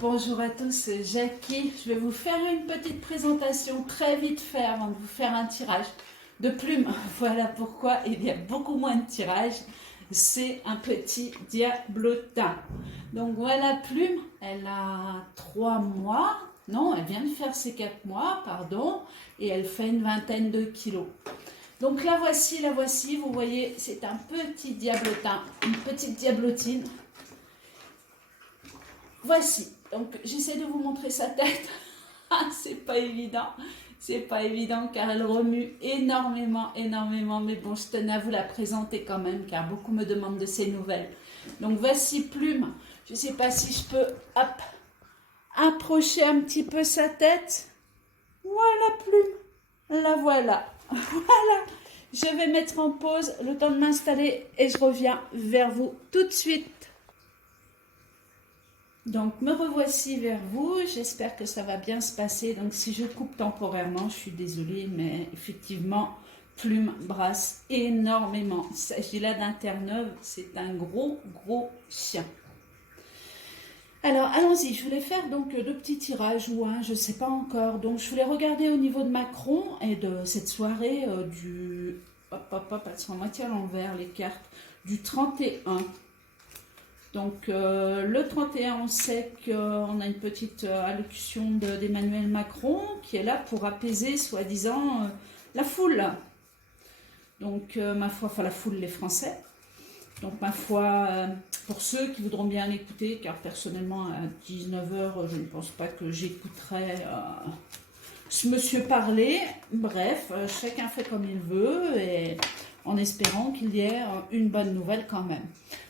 Bonjour à tous, c'est Jackie. Je vais vous faire une petite présentation très vite fait avant de vous faire un tirage de plumes. Voilà pourquoi il y a beaucoup moins de tirages. C'est un petit diablotin. Donc voilà, plume, elle a 3 mois. Non, elle vient de faire ses 4 mois, pardon. Et elle fait une vingtaine de kilos. Donc la voici, vous voyez, c'est un petit diablotin, une petite diablotine. Voici, donc j'essaie de vous montrer sa tête. C'est pas évident car elle remue énormément, mais bon, je tenais à vous la présenter quand même car beaucoup me demandent de ses nouvelles. Donc voici Plume, je sais pas si je peux approcher un petit peu sa tête. Voilà Plume, la voilà, voilà. Je vais mettre en pause le temps de m'installer et je reviens vers vous tout de suite. Donc, me revoici vers vous. J'espère que ça va bien se passer. Donc, si je coupe temporairement, je suis désolée, mais effectivement, Plume brasse énormément. Il s'agit là d'un Terre-Neuve. C'est un gros chien. Alors, allons-y. Je voulais faire donc 2 petits tirages ou un, je ne sais pas encore. Donc, je voulais regarder au niveau de Macron et de cette soirée du... elles sont à moitié à l'envers, les cartes. Du 31. Donc le 31, on sait qu'on a une petite allocution d'Emmanuel Macron qui est là pour apaiser, soi-disant, la foule. Donc ma foi, enfin la foule, les Français. Donc ma foi, pour ceux qui voudront bien l'écouter, car personnellement à 19h, je ne pense pas que j'écouterai ce monsieur parler. Bref, chacun fait comme il veut et en espérant qu'il y ait une bonne nouvelle quand même.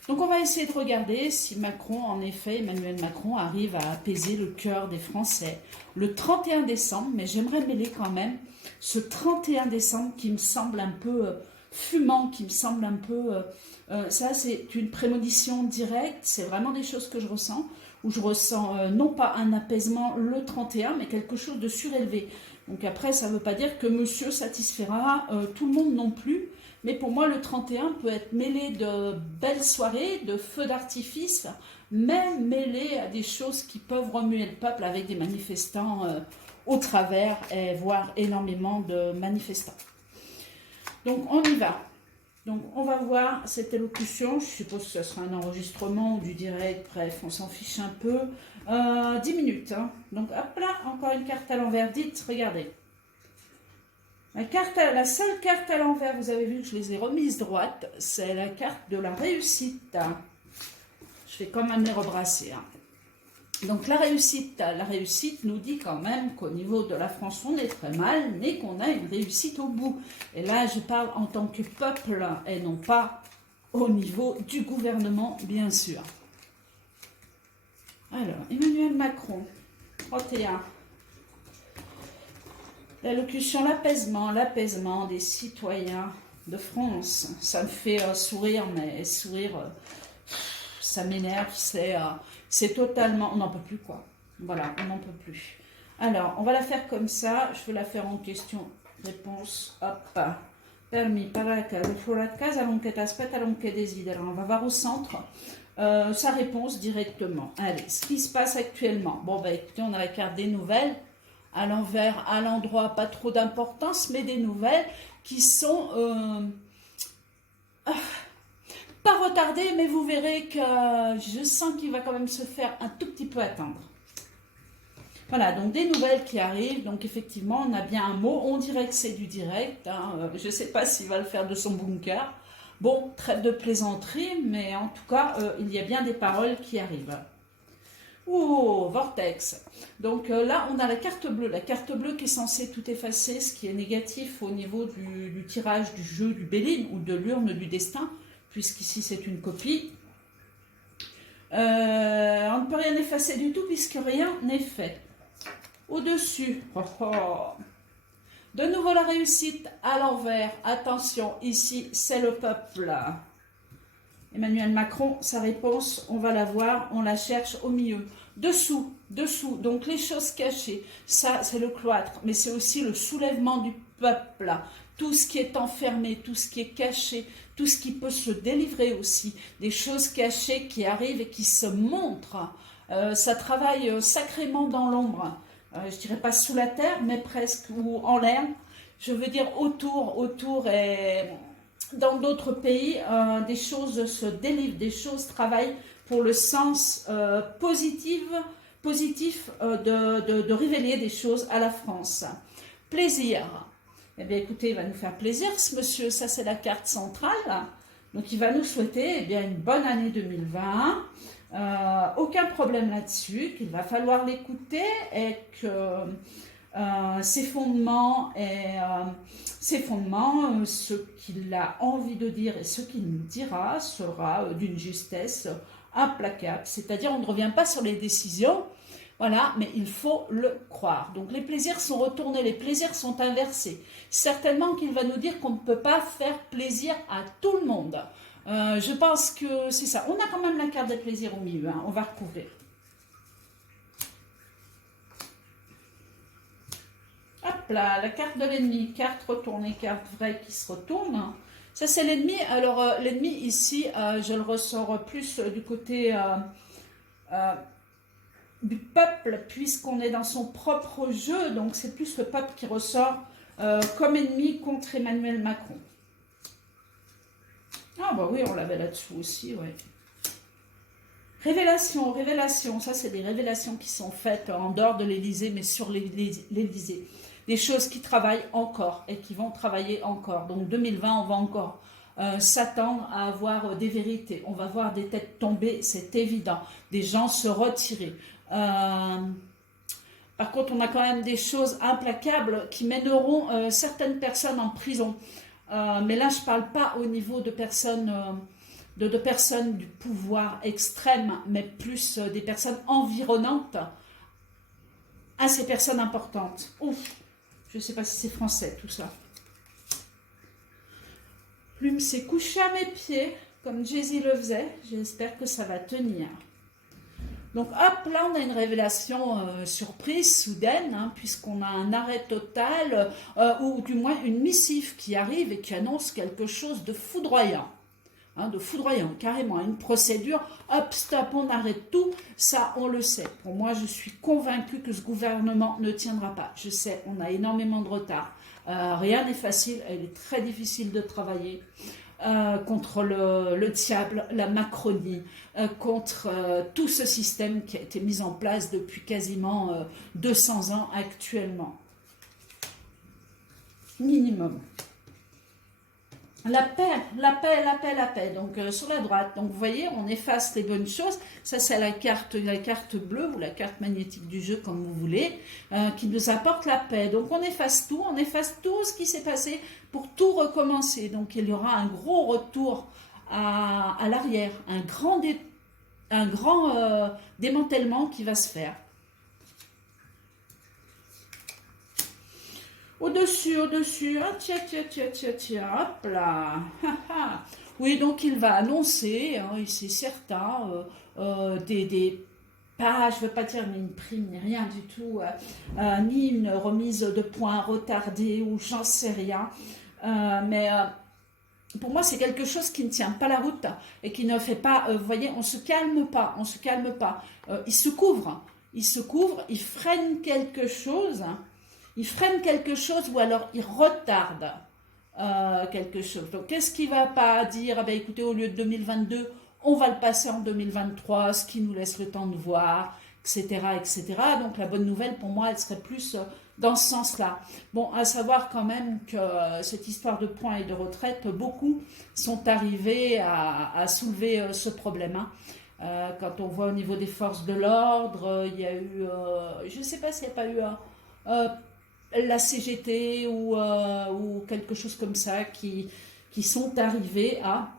Donc on va essayer de regarder si Macron, en effet, Emmanuel Macron, arrive à apaiser le cœur des Français le 31 décembre, mais j'aimerais mêler quand même ce 31 décembre qui me semble un peu fumant, qui me semble un peu... ça c'est une prémonition directe, c'est vraiment des choses que je ressens, où je ressens non pas un apaisement le 31, mais quelque chose de surélevé. Donc après, ça ne veut pas dire que monsieur satisfera tout le monde non plus, mais pour moi, le 31 peut être mêlé de belles soirées, de feux d'artifice, même mêlé à des choses qui peuvent remuer le peuple avec des manifestants au travers, et voire énormément de manifestants. Donc, on y va. Donc, on va voir cette élocution. Je suppose que ce sera un enregistrement ou du direct. Bref, on s'en fiche un peu. 10 minutes. Hein. Donc, hop là, encore une carte à l'envers. Dites, regardez. La seule carte à l'envers, vous avez vu que je les ai remises droites, c'est la carte de la réussite. Je vais quand même les rebrasser. Hein. Donc la réussite nous dit quand même qu'au niveau de la France, on est très mal, mais qu'on a une réussite au bout. Et là, je parle en tant que peuple et non pas au niveau du gouvernement, bien sûr. Alors, Emmanuel Macron, 31. L'allocution, l'apaisement des citoyens de France. Ça me fait sourire, mais sourire, ça m'énerve, c'est totalement... On n'en peut plus, quoi. Voilà, on n'en peut plus. Alors, on va la faire comme ça. Je vais la faire en question-réponse. Hop. Permis, para la casa, fuori la casa, allons che t'aspetta, allons che desidera. On va voir au centre sa réponse directement. Allez, ce qui se passe actuellement. Bon, bah écoutez, on a la carte des nouvelles. À l'envers, à l'endroit, pas trop d'importance, mais des nouvelles qui sont pas retardées, mais vous verrez que je sens qu'il va quand même se faire un tout petit peu attendre. Voilà, donc des nouvelles qui arrivent, donc effectivement, on a bien un mot, on dirait que c'est du direct, hein, je ne sais pas s'il va le faire de son bunker. Bon, trêve de plaisanterie, mais en tout cas, il y a bien des paroles qui arrivent. Oh, vortex. Donc là, on a la carte bleue qui est censée tout effacer, ce qui est négatif au niveau du tirage du jeu du Béline ou de l'urne du destin, puisqu'ici c'est une copie. On ne peut rien effacer du tout puisque rien n'est fait. Au-dessus, de nouveau la réussite à l'envers. Attention, ici c'est le peuple. Emmanuel Macron, sa réponse, on va la voir, on la cherche au milieu. Dessous, donc les choses cachées, ça c'est le cloître, mais c'est aussi le soulèvement du peuple tout ce qui est enfermé, tout ce qui est caché, tout ce qui peut se délivrer aussi, des choses cachées qui arrivent et qui se montrent. Ça travaille sacrément dans l'ombre. Je dirais pas sous la terre, mais presque, ou en l'air. Je veux dire autour et dans d'autres pays, des choses se délivrent, des choses travaillent pour le sens positif de révéler des choses à la France. Plaisir. Eh bien écoutez, il va nous faire plaisir ce monsieur, ça c'est la carte centrale. Donc il va nous souhaiter eh bien, une bonne année 2020. Aucun problème là-dessus, qu'il va falloir l'écouter et que ses fondements, ce qu'il a envie de dire et ce qu'il nous dira sera d'une justesse implacable. C'est-à-dire on ne revient pas sur les décisions, voilà, mais il faut le croire. Donc les plaisirs sont retournés, les plaisirs sont inversés. Certainement qu'il va nous dire qu'on ne peut pas faire plaisir à tout le monde. Je pense que c'est ça. On a quand même la carte des plaisirs au milieu, hein. On va recouvrir. Hop là, la carte de l'ennemi, carte retournée, carte vraie qui se retourne. Ça c'est l'ennemi. Alors l'ennemi ici, je le ressors plus du côté du peuple, puisqu'on est dans son propre jeu. Donc c'est plus le peuple qui ressort comme ennemi contre Emmanuel Macron. Ah bah oui, on l'avait là-dessous aussi, oui. Révélation, révélation, ça c'est des révélations qui sont faites en dehors de l'Élysée, mais sur l'Élysée. Des choses qui travaillent encore et qui vont travailler encore. Donc 2020, on va encore s'attendre à avoir des vérités. On va voir des têtes tomber, c'est évident. Des gens se retirer. Par contre, on a quand même des choses implacables qui mèneront certaines personnes en prison. Mais là, je ne parle pas au niveau de personnes, de personnes du pouvoir extrême, mais plus des personnes environnantes à ces personnes importantes. Ouf, je ne sais pas si c'est français tout ça. Plume s'est couché à mes pieds, comme Jay-Z le faisait. J'espère que ça va tenir. Donc hop, là on a une révélation surprise, soudaine, hein, puisqu'on a un arrêt total, ou du moins une missive qui arrive et qui annonce quelque chose de foudroyant. Hein, de foudroyant, carrément, une procédure, hop, stop, on arrête tout, ça on le sait. Pour moi, je suis convaincue que ce gouvernement ne tiendra pas. Je sais, on a énormément de retard. Rien n'est facile, il est très difficile de travailler. Contre le diable, la Macronie, contre tout ce système qui a été mis en place depuis quasiment 200 ans actuellement. Minimum. La paix, la paix, la paix, la paix. Donc sur la droite, donc vous voyez, on efface les bonnes choses. Ça c'est la carte bleue ou la carte magnétique du jeu, comme vous voulez, qui nous apporte la paix. Donc on efface tout ce qui s'est passé pour tout recommencer. Donc il y aura un gros retour à l'arrière, un grand démantèlement qui va se faire. Au-dessus, ah, tiens, hop là. Oui, donc il va annoncer, hein, c'est certain, des pas, je ne veux pas dire ni une prime, ni rien du tout, ni une remise de points retardée ou j'en sais rien. Mais pour moi, c'est quelque chose qui ne tient pas la route et qui ne fait pas, vous voyez, on ne se calme pas, il se couvre, il freine quelque chose. Il freine quelque chose ou alors il retarde quelque chose. Donc, qu'est-ce qu'il ne va pas dire? Ah ben, écoutez, au lieu de 2022, on va le passer en 2023, ce qui nous laisse le temps de voir, etc., etc. Donc, la bonne nouvelle, pour moi, elle serait plus dans ce sens-là. Bon, à savoir quand même que cette histoire de points et de retraite, beaucoup sont arrivés à soulever ce problème. Hein. Quand on voit au niveau des forces de l'ordre, il y a eu, je ne sais pas s'il n'y a pas eu la CGT ou quelque chose comme ça qui sont arrivés à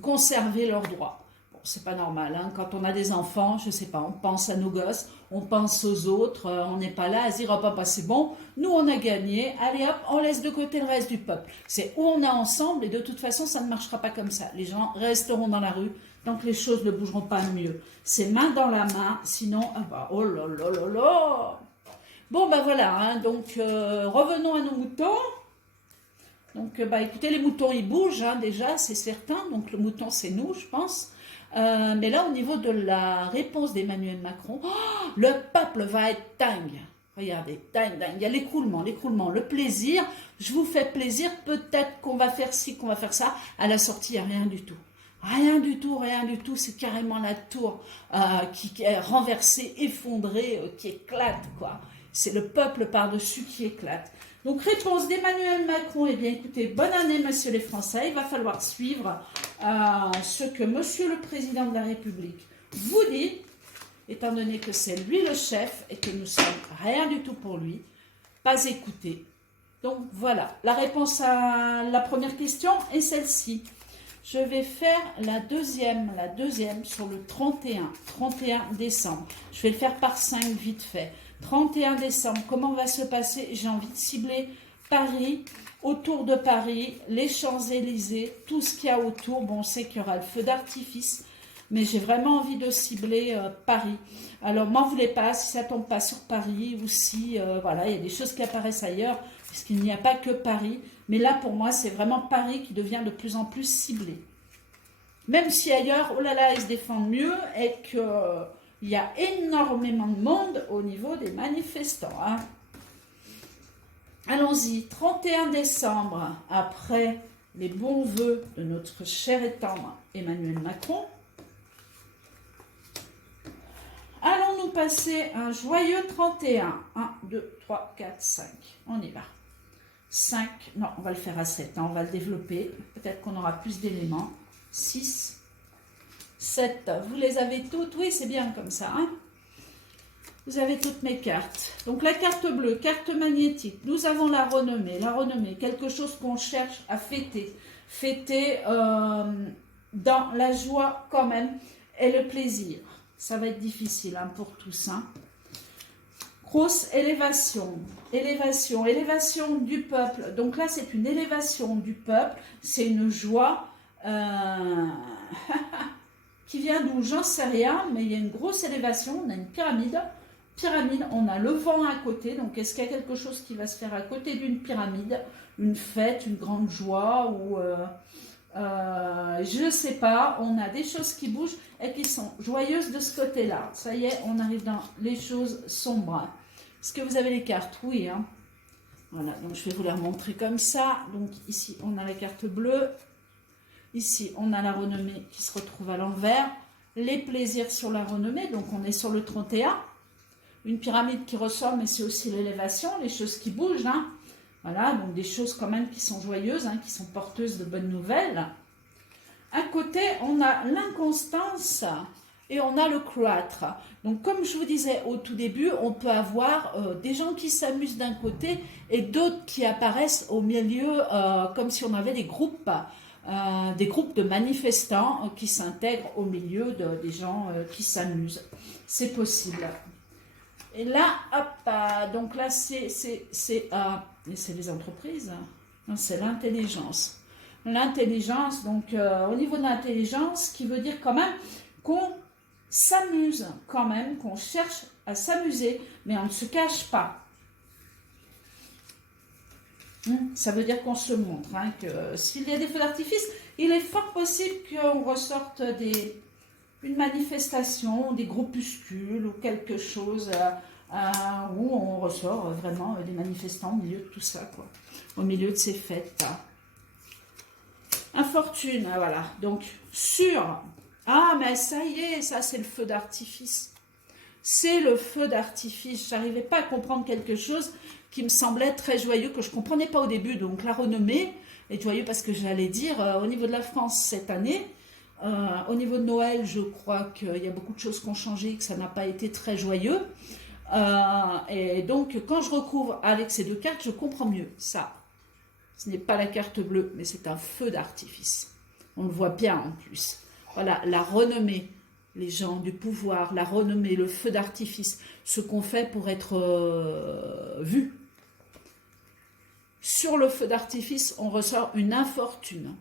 conserver leurs droits. Bon, c'est pas normal, hein. Quand on a des enfants, je sais pas, on pense à nos gosses, on pense aux autres, on n'est pas là à se dire, oh papa c'est bon, nous on a gagné, allez hop, on laisse de côté le reste du peuple. C'est où on est ensemble et de toute façon ça ne marchera pas comme ça. Les gens resteront dans la rue tant que les choses ne bougeront pas mieux. C'est main dans la main, sinon, ah bah, oh là là là là. Bon, ben voilà, hein, donc revenons à nos moutons. Donc, bah, écoutez, les moutons, ils bougent, hein, déjà, c'est certain. Donc, le mouton, c'est nous, je pense. Mais là, au niveau de la réponse d'Emmanuel Macron, oh, le peuple va être dingue. Regardez, dingue, dingue. Il y a l'écroulement, le plaisir. Je vous fais plaisir, peut-être qu'on va faire ci, qu'on va faire ça. À la sortie, il n'y a rien du tout. Rien du tout, rien du tout. C'est carrément la tour qui est renversée, effondrée, qui éclate, quoi. C'est le peuple par-dessus qui éclate. Donc, réponse d'Emmanuel Macron. Eh bien, écoutez, bonne année, messieurs les Français. Il va falloir suivre ce que monsieur le Président de la République vous dit, étant donné que c'est lui le chef et que nous sommes rien du tout pour lui. Pas écouter. Donc, voilà. La réponse à la première question est celle-ci. Je vais faire la deuxième sur le 31 décembre. Je vais le faire par 5 vite fait. 31 décembre, comment va se passer? J'ai envie de cibler Paris, autour de Paris, les Champs-Élysées, tout ce qu'il y a autour. Bon, on sait qu'il y aura le feu d'artifice, mais j'ai vraiment envie de cibler Paris. Alors, m'en voulez pas si ça tombe pas sur Paris ou si, voilà, il y a des choses qui apparaissent ailleurs, puisqu'il n'y a pas que Paris. Mais là, pour moi, c'est vraiment Paris qui devient de plus en plus ciblé. Même si ailleurs, oh là là, ils se défendent mieux et qu'il y a énormément de monde au niveau des manifestants. Hein. Allons-y, 31 décembre, après les bons voeux de notre cher et tendre Emmanuel Macron, allons-nous passer un joyeux 31. 1, 2, 3, 4, 5. On y va. 5, non, on va le faire à 7, hein, on va le développer. Peut-être qu'on aura plus d'éléments. 6, 7. Vous les avez toutes? Oui, c'est bien comme ça. Hein, vous avez toutes mes cartes. Donc, la carte bleue, carte magnétique. Nous avons la renommée. La renommée, quelque chose qu'on cherche à fêter. Fêter dans la joie quand même et le plaisir. Ça va être difficile hein, pour tous. Hein. Grosse élévation, élévation du peuple. Donc là, c'est une élévation du peuple. C'est une joie qui vient d'où, j'en sais rien, mais il y a une grosse élévation. On a une pyramide, on a le vent à côté. Donc, est-ce qu'il y a quelque chose qui va se faire à côté d'une pyramide? Une fête, une grande joie ou... je ne sais pas, on a des choses qui bougent et qui sont joyeuses de ce côté-là. Ça y est, on arrive dans les choses sombres. Est-ce que vous avez les cartes? Oui. Hein. Voilà, donc je vais vous les remontrer comme ça. Donc ici, on a la carte bleue. Ici, on a la renommée qui se retrouve à l'envers. Les plaisirs sur la renommée, donc on est sur le 31. Une pyramide qui ressort, mais c'est aussi l'élévation, les choses qui bougent. Hein. Voilà, donc des choses quand même qui sont joyeuses, hein, qui sont porteuses de bonnes nouvelles. À côté, on a l'inconstance et on a le cloître. Donc, comme je vous disais au tout début, on peut avoir des gens qui s'amusent d'un côté et d'autres qui apparaissent au milieu, comme si on avait des groupes de manifestants qui s'intègrent au milieu des gens qui s'amusent. C'est possible. Et là, hop, donc là, c'est les entreprises, non, c'est l'intelligence. L'intelligence, donc au niveau de l'intelligence, qui veut dire quand même qu'on s'amuse, quand même, qu'on cherche à s'amuser, mais on ne se cache pas. Ça veut dire qu'on se montre, hein, que s'il y a des feux d'artifice, il est fort possible qu'on ressorte une manifestation, des groupuscules ou quelque chose où on ressort vraiment des manifestants au milieu de tout ça, quoi, au milieu de ces fêtes. Infortune, voilà. Donc, sur... Ah, mais ça y est, ça c'est le feu d'artifice. C'est le feu d'artifice. J'arrivais pas à comprendre quelque chose qui me semblait très joyeux, que je comprenais pas au début. Donc, la renommée est joyeuse parce que j'allais dire, au niveau de la France cette année, au niveau de Noël, je crois qu'il y a beaucoup de choses qui ont changé, que ça n'a pas été très joyeux. Et donc, quand je recouvre avec ces deux cartes, je comprends mieux ça. Ce n'est pas la carte bleue, mais c'est un feu d'artifice. On le voit bien en plus. Voilà, la renommée, les gens du pouvoir, la renommée, le feu d'artifice, ce qu'on fait pour être vu. Sur le feu d'artifice, on ressort une infortune.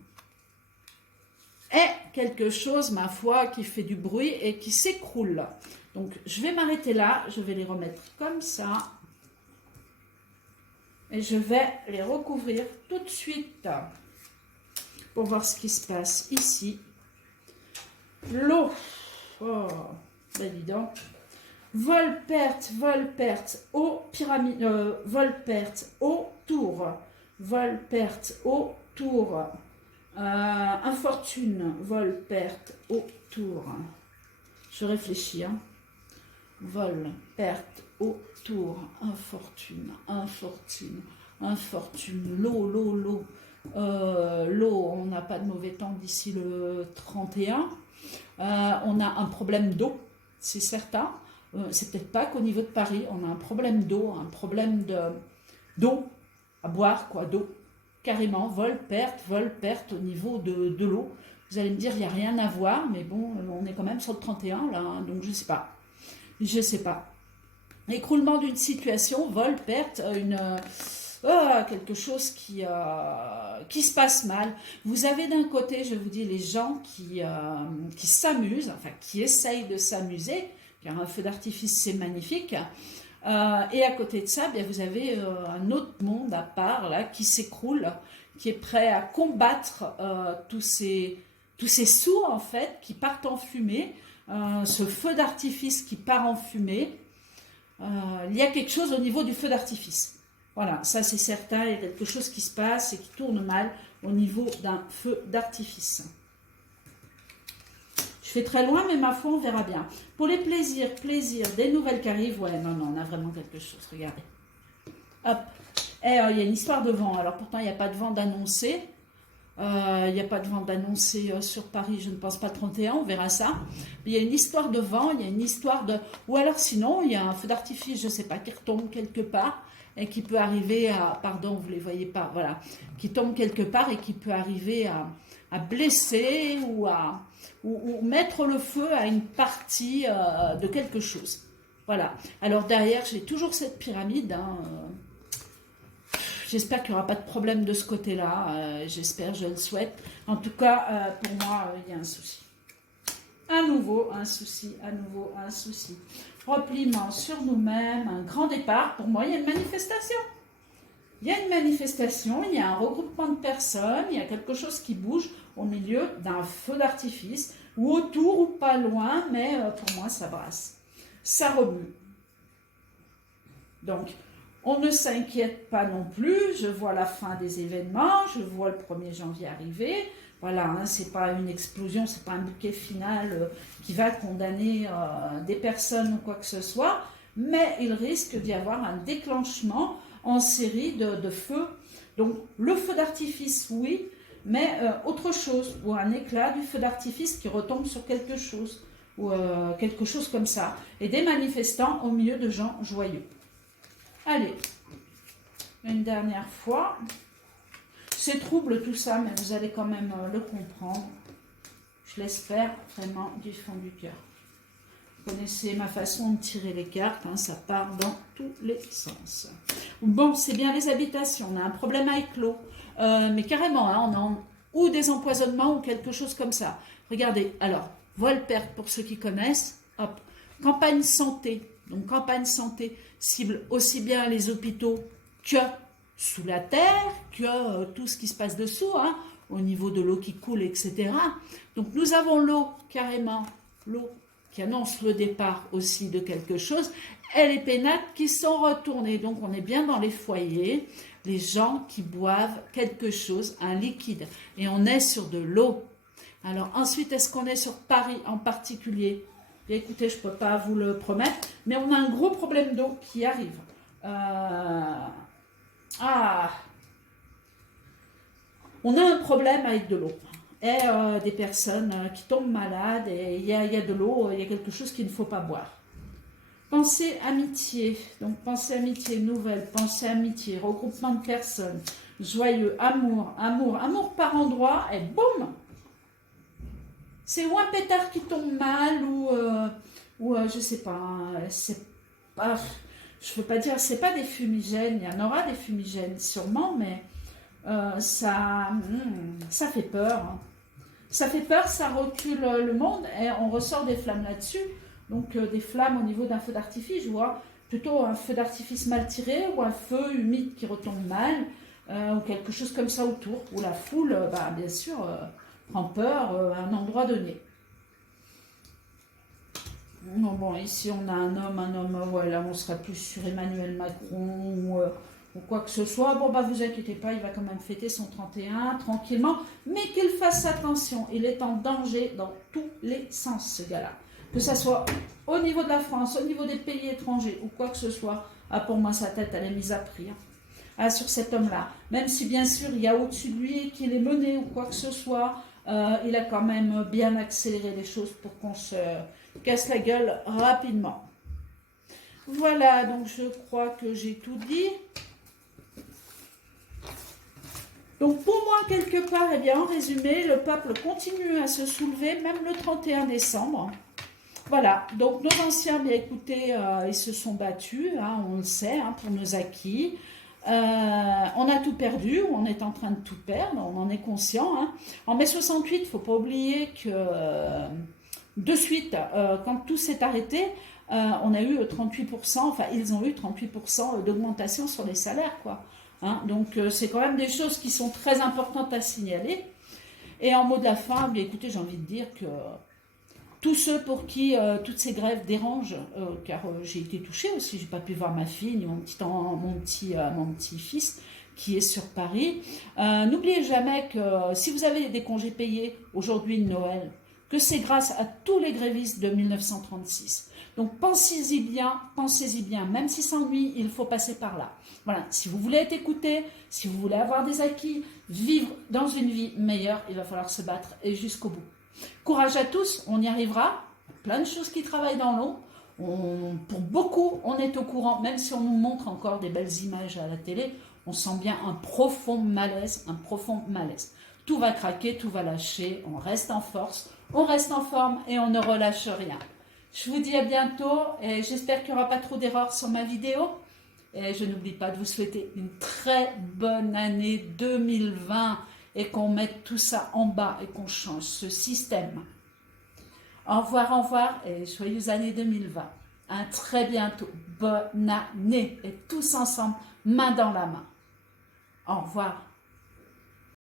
Et quelque chose, ma foi, qui fait du bruit et qui s'écroule. Donc, je vais m'arrêter là. Je vais les remettre comme ça. Et je vais les recouvrir tout de suite pour voir ce qui se passe ici. L'eau. Oh, ben dis donc. Vol-perte, eau, pyramide, vol-perte, eau, tour. Vol-perte, eau, tour. Infortune, vol-perte, eau, tour. Je réfléchis, hein. Vol, perte, eau, tour, infortune, l'eau. L'eau, on n'a pas de mauvais temps d'ici le 31. On a un problème d'eau, c'est certain. C'est peut-être pas qu'au niveau de Paris, on a un problème d'eau, d'eau à boire, quoi, d'eau. Carrément, vol-perte au niveau de l'eau. Vous allez me dire, il n'y a rien à voir, mais bon, on est quand même sur le 31, là, hein, donc je sais pas. Je sais pas. Écroulement d'une situation, vol-perte, quelque chose qui se passe mal. Vous avez d'un côté, je vous dis, les gens qui s'amusent, enfin qui essayent de s'amuser, car un feu d'artifice c'est magnifique. Et à côté de ça, bien, vous avez un autre monde à part là qui s'écroule, qui est prêt à combattre tous ces sous en fait qui partent en fumée. Ce feu d'artifice qui part en fumée. Il y a quelque chose au niveau du feu d'artifice. Voilà, ça c'est certain, il y a quelque chose qui se passe et qui tourne mal au niveau d'un feu d'artifice. Je fais très loin, mais ma foi, on verra bien. Pour les plaisirs, des nouvelles qui arrivent, ouais, non, on a vraiment quelque chose, regardez. Hop, il y a une histoire de vent, alors pourtant il n'y a pas de vent d'annoncer. Il n'y a pas de vent d'annoncer sur Paris, je ne pense pas 31, on verra ça. Mais il y a une histoire de vent, il y a une histoire de... Ou alors sinon, il y a un feu d'artifice, je ne sais pas, qui retombe quelque part et qui peut arriver à... Pardon, vous ne les voyez pas, voilà. Qui tombe quelque part et qui peut arriver à blesser ou mettre le feu à une partie de quelque chose. Voilà. Alors derrière, j'ai toujours cette pyramide, hein, j'espère qu'il n'y aura pas de problème de ce côté-là. J'espère, je le souhaite. En tout cas, pour moi, il y a un souci. À nouveau, un souci. Repliement sur nous-mêmes, un grand départ. Pour moi, il y a une manifestation. Il y a une manifestation, il y a un regroupement de personnes, il y a quelque chose qui bouge au milieu d'un feu d'artifice, ou autour ou pas loin, mais pour moi, ça brasse. Ça remue. Donc, on ne s'inquiète pas non plus, je vois la fin des événements, je vois le 1er janvier arriver. Voilà, hein, c'est pas une explosion, c'est pas un bouquet final qui va condamner des personnes ou quoi que ce soit, mais il risque d'y avoir un déclenchement en série de feux. Donc, le feu d'artifice, oui, mais autre chose, ou un éclat du feu d'artifice qui retombe sur quelque chose, ou quelque chose comme ça, et des manifestants au milieu de gens joyeux. Allez, une dernière fois. C'est trouble tout ça, mais vous allez quand même le comprendre. Je l'espère vraiment du fond du cœur. Vous connaissez ma façon de tirer les cartes, hein, ça part dans tous les sens. Bon, c'est bien les habitations, on a un problème avec l'eau, mais carrément, hein, on a ou des empoisonnements ou quelque chose comme ça. Regardez, alors, vol-perte pour ceux qui connaissent, hop, campagne santé. Donc, campagne santé cible aussi bien les hôpitaux que sous la terre, que tout ce qui se passe dessous, hein, au niveau de l'eau qui coule, etc. Donc, nous avons l'eau, carrément, l'eau qui annonce le départ aussi de quelque chose, et les pénates qui sont retournées. Donc, on est bien dans les foyers, les gens qui boivent quelque chose, un liquide, et on est sur de l'eau. Alors, ensuite, est-ce qu'on est sur Paris en particulier ? Bien, écoutez, je ne peux pas vous le promettre, mais on a un gros problème d'eau qui arrive. On a un problème avec de l'eau. Et des personnes qui tombent malades, et il y a de l'eau, il y a quelque chose qu'il ne faut pas boire. Pensée amitié, donc pensée amitié nouvelle, pensée amitié, regroupement de personnes, joyeux, amour par endroit, et boum! C'est ou un pétard qui tombe mal, ou je sais pas, c'est pas, je veux pas dire, c'est pas des fumigènes, il y en aura des fumigènes sûrement, mais ça fait peur. Hein. Ça fait peur, ça recule le monde, et on ressort des flammes là-dessus, donc des flammes au niveau d'un feu d'artifice, je vois plutôt un feu d'artifice mal tiré ou un feu humide qui retombe mal, ou quelque chose comme ça autour, où la foule, bien sûr, prend peur à un endroit donné. Bon, ici on a un homme, voilà, on sera plus sur Emmanuel Macron ou quoi que ce soit. Bon, vous inquiétez pas, il va quand même fêter son 31 tranquillement, mais qu'il fasse attention, il est en danger dans tous les sens, ce gars-là. Que ça soit au niveau de la France, au niveau des pays étrangers ou quoi que ce soit, pour moi sa tête elle est mise à prix. Sur cet homme-là. Même si bien sûr il y a au-dessus de lui qu'il est mené ou quoi que ce soit, il a quand même bien accéléré les choses pour qu'on se casse la gueule rapidement. Voilà, donc je crois que j'ai tout dit. Donc pour moi, quelque part, en résumé, le peuple continue à se soulever, même le 31 décembre. Voilà, donc nos anciens, écoutez, ils se sont battus, on le sait, pour nos acquis. On a tout perdu, on est en train de tout perdre, on en est conscient. En mai 68, il ne faut pas oublier que de suite, quand tout s'est arrêté, on a eu 38%, ils ont eu 38% d'augmentation sur les salaires, quoi. Donc c'est quand même des choses qui sont très importantes à signaler. Et en mot de la fin, écoutez, j'ai envie de dire que tous ceux pour qui toutes ces grèves dérangent, car j'ai été touchée aussi, j'ai pas pu voir ma fille ni mon petit-fils qui est sur Paris. N'oubliez jamais que si vous avez des congés payés aujourd'hui de Noël, que c'est grâce à tous les grévistes de 1936. Donc pensez-y bien, même si ça ennuie, il faut passer par là. Voilà, si vous voulez être écouté, si vous voulez avoir des acquis, vivre dans une vie meilleure, il va falloir se battre et jusqu'au bout. Courage à tous, on y arrivera. Plein de choses qui travaillent dans l'eau. Pour beaucoup, on est au courant, même si on nous montre encore des belles images à la télé, on sent bien un profond malaise, Tout va craquer, tout va lâcher, on reste en force, on reste en forme et on ne relâche rien. Je vous dis à bientôt et j'espère qu'il n'y aura pas trop d'erreurs sur ma vidéo. Et je n'oublie pas de vous souhaiter une très bonne année 2020 et qu'on mette tout ça en bas et qu'on change ce système. Au revoir et joyeuse année 2020. À très bientôt. Bonne année et tous ensemble, main dans la main. Au revoir.